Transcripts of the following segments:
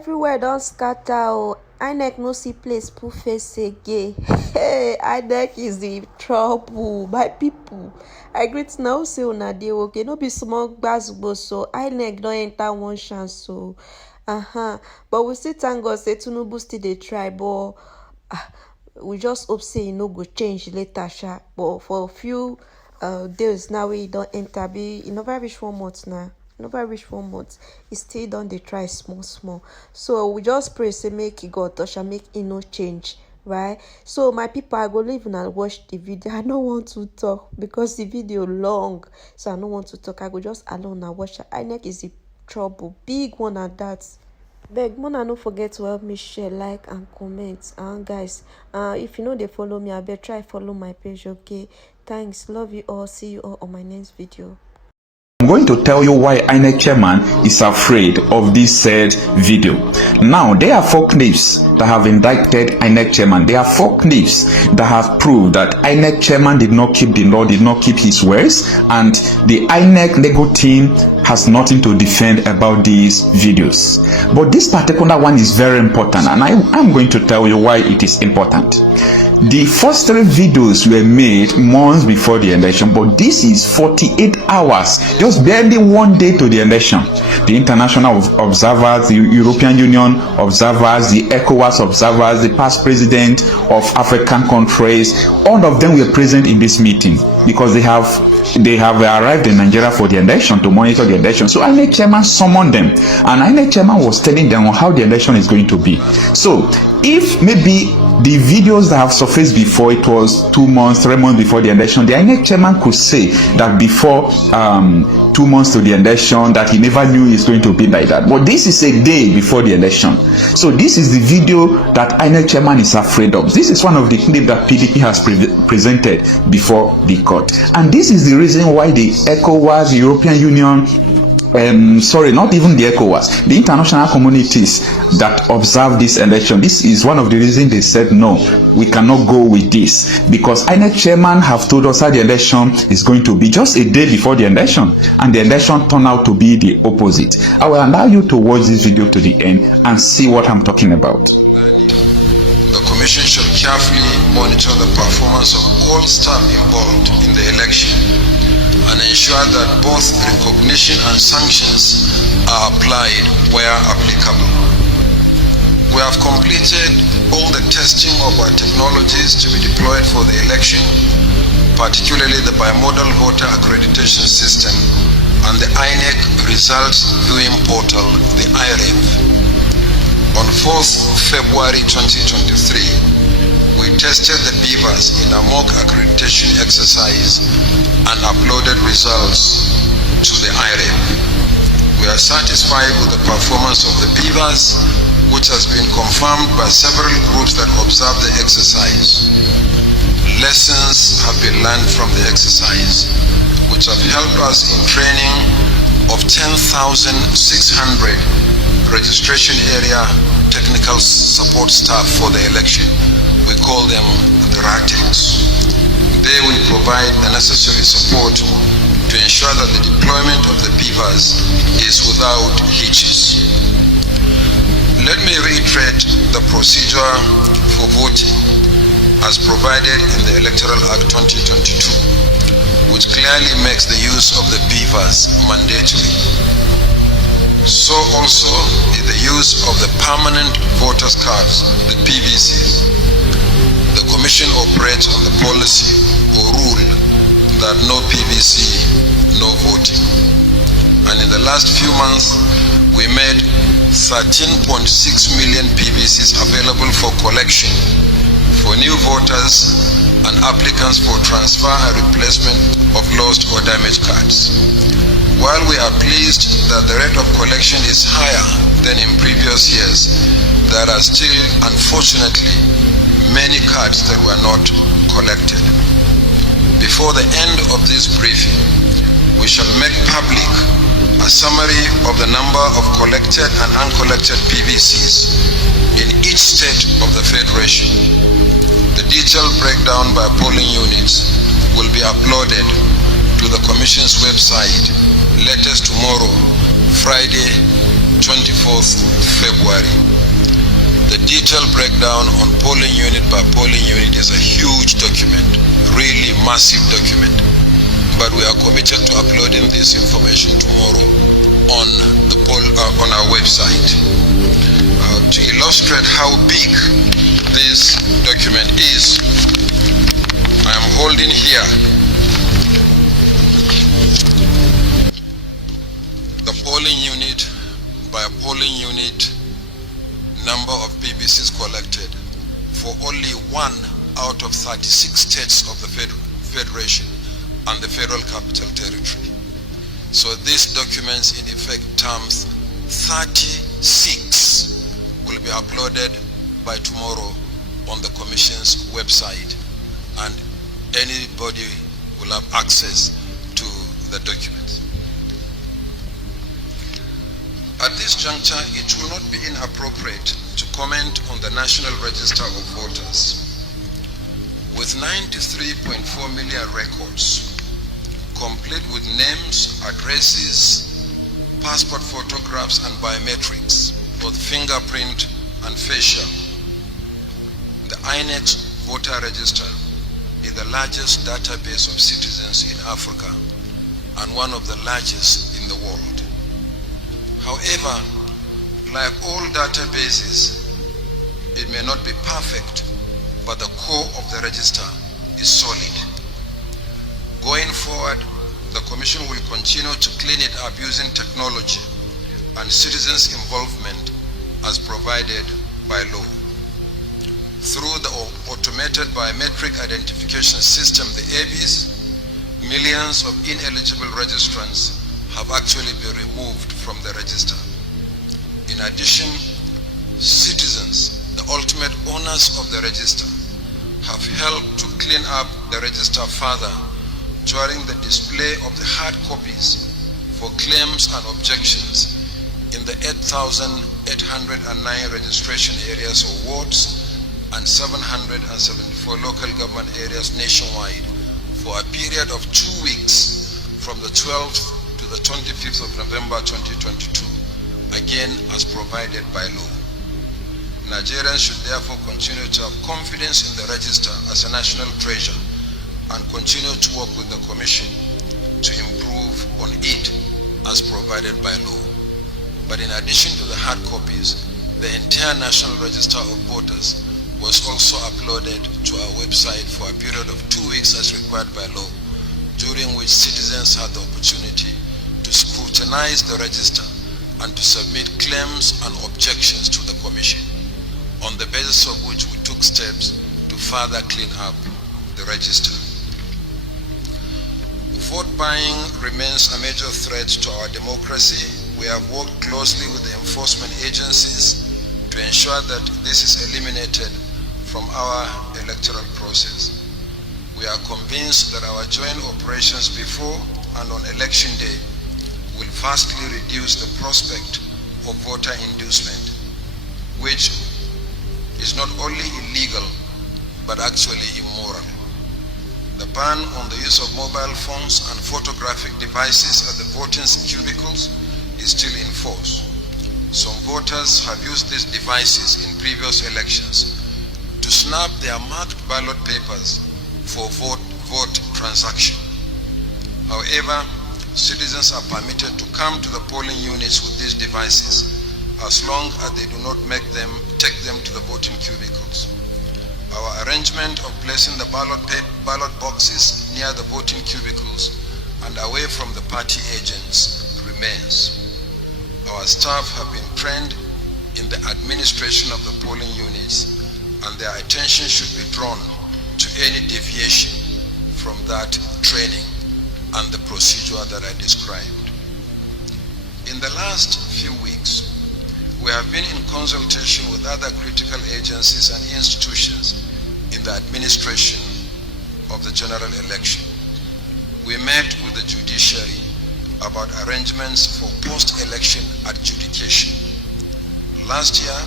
Everywhere don't scatter o. INEC no see place put face again. Hey, INEC is the trouble. My people, I greet now say una dey okay. No be small gbasgbo so INEC don enter one chance so. But we still thank God say Tinubu still dey try, but we just hope say e no go change later sha. But for a few days now wey e don enter, e never reach 1 month now. Never reach 1 month, e still don dey try small. So we just pray say make God touch and make e no change, right? So my people, I go leave una watch the video. I no want to talk because the video long, so I no want to talk. I go just allow una watch. INEC is the trouble, big one at that. Beg una no forget to help me share, like and comment. And guys, if you know they follow me, I better try follow my page. Okay, thanks, love you all, see you all on my next video. I'm going to tell you why INEC chairman is afraid of this said video. Now, there are 4 clips that have indicted INEC chairman. There are 4 clips that have proved that INEC chairman did not keep the law, did not keep his words, and the INEC legal team has nothing to defend about these videos. But this particular one is very important, and I'm going to tell you why it is important. The first 3 videos were made months before the election, but this is 48 hours, just barely 1 day to the election. The international observers, the European Union observers, the ECOWAS observers, the past president of African countries, all of them were present in this meeting because they have arrived in Nigeria for the election, to monitor the election. So INEC chairman summoned them, and INEC chairman was telling them how the election is going to be. So if maybe the videos that have surfaced before, it was 2 months, 3 months before the election, the INEC chairman could say that before 2 months to the election that he never knew it's going to be like that. But this is a day before the election. So this is the video that INEC chairman is afraid of. This is one of the clips that PDP has presented before the court. And this is the reason why the ECOWAS, the European Union, sorry, not even the ECOWAS, the international communities that observe this election, this is one of the reasons they said no, we cannot go with this, because INEC chairman have told us how the election is going to be just a day before the election, and the election turned out to be the opposite. I will allow you to watch this video to the end and see what I'm talking about. The Commission should carefully monitor the performance of all staff involved in the election and ensure that both recognition and sanctions are applied where applicable. We have completed all the testing of our technologies to be deployed for the election, particularly the bimodal voter accreditation system and the INEC results viewing portal, the IREV. On 4th February 2023, we tested the beavers in a mock accreditation exercise and uploaded results to the IREV. We are satisfied with the performance of the beavers, which has been confirmed by several groups that observed the exercise. Lessons have been learned from the exercise, which have helped us in training of 10,600 registration area technical support staff for the election. We call them the RATEX. They will provide the necessary support to ensure that the deployment of the beavers is without hitches. Let me reiterate the procedure for voting as provided in the Electoral Act 2022, which clearly makes the use of the beavers mandatory. So also is the use of the permanent voters cards, the PVCs. The Commission operates on the policy or rule that no PVC, no voting. And in the last few months, we made 13.6 million PVCs available for collection for new voters and applicants for transfer and replacement of lost or damaged cards. While we are pleased that the rate of collection is higher than in previous years, there are still, unfortunately, many cards that were not collected. Before the end of this briefing, we shall make public a summary of the number of collected and uncollected PVCs in each state of the Federation. The detailed breakdown by polling units will be uploaded to the Commission's website latest tomorrow, Friday, 24th February. The detailed breakdown on polling unit by polling unit is a huge document, really massive document. But we are committed to uploading this information tomorrow on on our website. To illustrate how big this document is, I am holding here the polling unit by polling unit number of BBCs collected for only 1 out of 36 states of the Federation and the Federal Capital Territory. So this documents in effect terms 36 will be uploaded by tomorrow on the Commission's website, and anybody will have access to the documents. At this juncture, it will not be inappropriate to comment on the National Register of Voters. With 93.4 million records, complete with names, addresses, passport photographs, and biometrics, both fingerprint and facial, the INEC voter register is the largest database of citizens in Africa and one of the largest in the world. However, like all databases, it may not be perfect, but the core of the register is solid. Going forward, the Commission will continue to clean it up using technology and citizens' involvement as provided by law. Through the automated biometric identification system, the ABIS, millions of ineligible registrants have actually been removed from the register. In addition, citizens, the ultimate owners of the register, have helped to clean up the register further during the display of the hard copies for claims and objections in the 8,809 registration areas or wards and 774 local government areas nationwide for a period of 2 weeks from the 12th to the 25th of November 2022, again as provided by law. Nigerians should therefore continue to have confidence in the register as a national treasure and continue to work with the Commission to improve on it as provided by law. But in addition to the hard copies, the entire National Register of Voters was also uploaded to our website for a period of 2 weeks as required by law, during which citizens had the opportunity to scrutinize the register and to submit claims and objections to the Commission, on the basis of which we took steps to further clean up the register. Vote buying remains a major threat to our democracy. We have worked closely with the enforcement agencies to ensure that this is eliminated from our electoral process. We are convinced that our joint operations before and on election day will vastly reduce the prospect of voter inducement, which is not only illegal, but actually immoral. The ban on the use of mobile phones and photographic devices at the voting cubicles is still in force. Some voters have used these devices in previous elections to snap their marked ballot papers for vote transaction. However, citizens are permitted to come to the polling units with these devices as long as they do not take them to the voting cubicles. Our arrangement of placing the ballot boxes near the voting cubicles and away from the party agents remains. Our staff have been trained in the administration of the polling units, and their attention should be drawn to any deviation from that training and the procedure that I described. In the last few weeks, we have been in consultation with other critical agencies and institutions in the administration of the general election. We met with the judiciary about arrangements for post-election adjudication. Last year,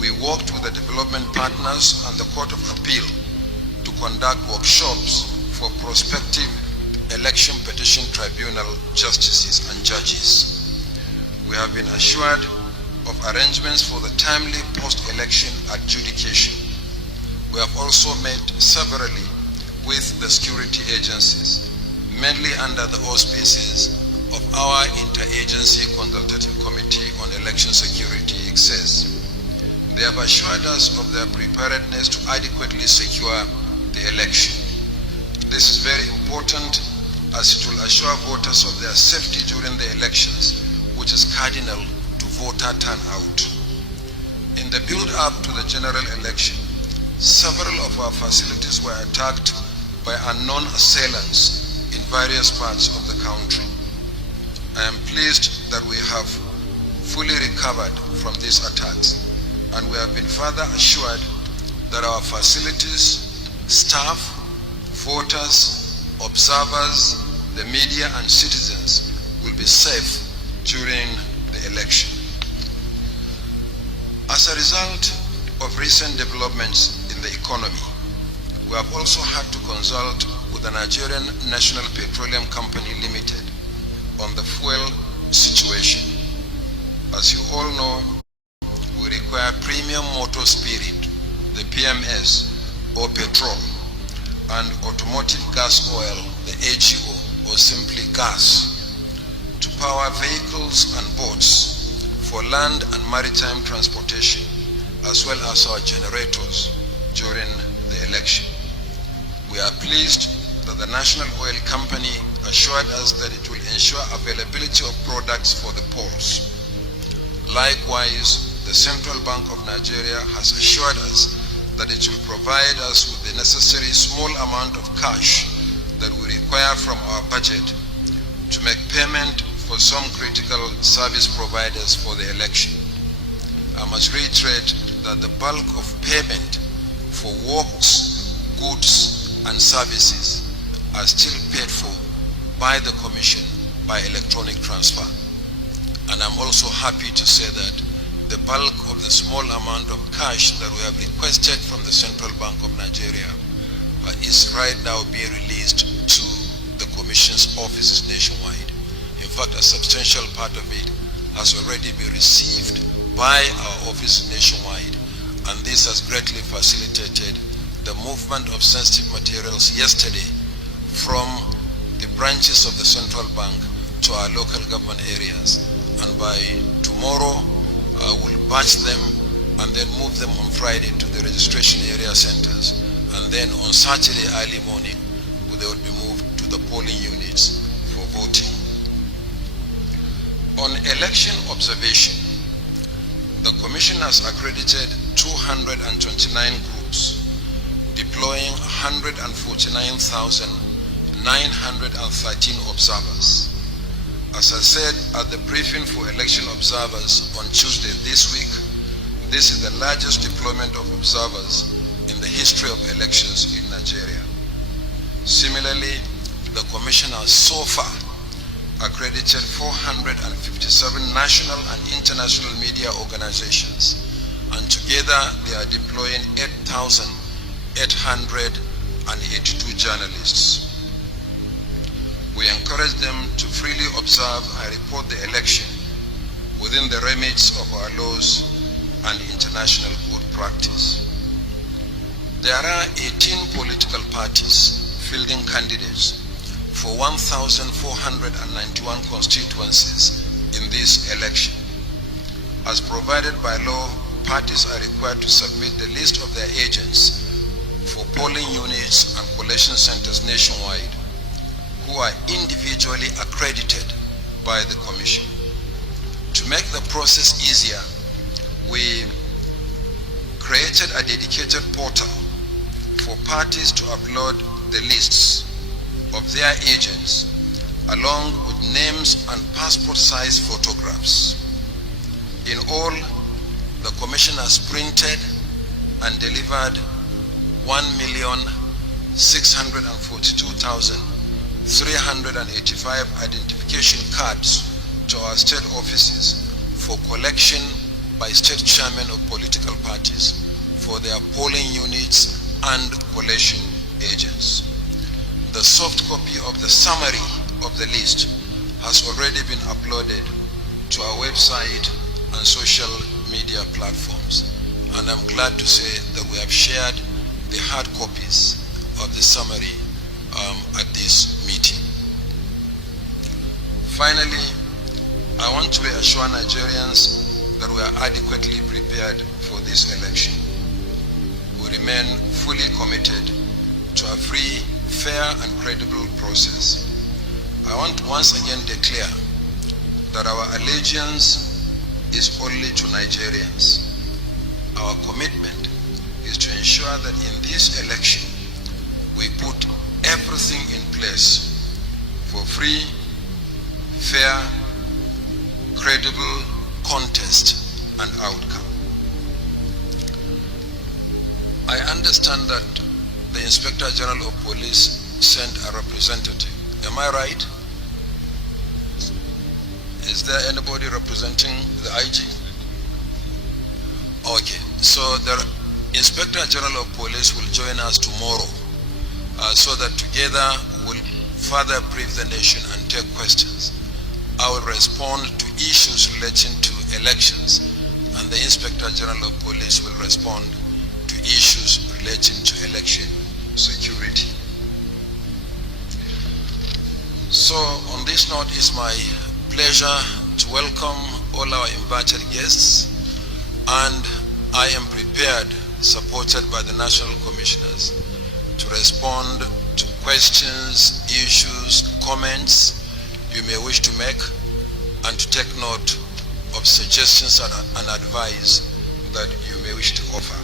we worked with the development partners and the Court of Appeal to conduct workshops for prospective election petition tribunal justices and judges. We have been assured of arrangements for the timely post-election adjudication. We have also met severally with the security agencies, mainly under the auspices of our Interagency Consultative Committee on Election Security, ICSES. They have assured us of their preparedness to adequately secure the election. This is very important as it will assure voters of their safety during the elections, which is cardinal to voter turnout. In the build-up to the general election, several of our facilities were attacked by unknown assailants in various parts of the country. I am pleased that we have fully recovered from these attacks, and we have been further assured that our facilities, staff, voters, observers, the media and citizens will be safe during the election. As a result of recent developments in the economy, we have also had to consult with the Nigerian National Petroleum Company Limited on the fuel situation. As you all know, we require premium motor spirit, the PMS, or petrol, and automotive gas oil, the AGO, or simply gas, to power vehicles and boats for land and maritime transportation, as well as our generators during the election. We are pleased that the National Oil Company assured us that it will ensure availability of products for the polls. Likewise, the Central Bank of Nigeria has assured us that it will provide us with the necessary small amount of cash that we require from our budget to make payment for some critical service providers for the election. I must reiterate that the bulk of payment for works, goods, and services are still paid for by the Commission by electronic transfer. And I'm also happy to say that the bulk of the small amount of cash that we have requested from the Central Bank of Nigeria is right now being released to the Commission's offices nationwide. In fact, a substantial part of it has already been received by our office nationwide, and this has greatly facilitated the movement of sensitive materials yesterday from the branches of the Central Bank to our local government areas. And by tomorrow, we'll batch them and then move them on Friday to the registration area centers. And then on Saturday early morning, they will be moved to the polling units for voting. On election observation, the Commission has accredited 229 groups, deploying 149,913 observers. As I said at the briefing for election observers on Tuesday this week, this is the largest deployment of observers in the history of elections in Nigeria. Similarly, the Commission has so far accredited 457 national and international media organizations, and together they are deploying 8,882 journalists. We encourage them to freely observe and report the election within the remits of our laws and international good practice. There are 18 political parties fielding candidates for 1,491 constituencies in this election. As provided by law, parties are required to submit the list of their agents for polling units and collation centers nationwide who are individually accredited by the Commission. To make the process easier, we created a dedicated portal for parties to upload the lists of their agents along with names and passport-size photographs. In all, the Commission has printed and delivered 1,642,385 identification cards to our state offices for collection by state chairmen of political parties for their polling units and collation agents. The soft copy of the summary of the list has already been uploaded to our website and social media platforms. And I'm glad to say that we have shared the hard copies of the summary at this meeting. Finally, I want to assure Nigerians that we are adequately prepared for this election. We remain fully committed to a free, fair, and credible process. I want to once again declare that our allegiance is only to Nigerians. Our commitment is to ensure that in this election, we put everything in place for free, fair, credible contest and outcome. I understand that the Inspector General of Police sent a representative. Am I right? Is there anybody representing the IG? Okay, so the Inspector General of Police will join us tomorrow so that together we'll further brief the nation and take questions. I will respond to issues relating to elections, and the Inspector General of Police will respond to issues relating to election security. So on this note, it's my pleasure to welcome all our invited guests, and I am prepared, supported by the national commissioners, to respond to questions, issues, comments you may wish to make, and to take note of suggestions and advice that you may wish to offer.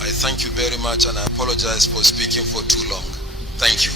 I thank you very much, and I apologize for speaking for too long. Thank you.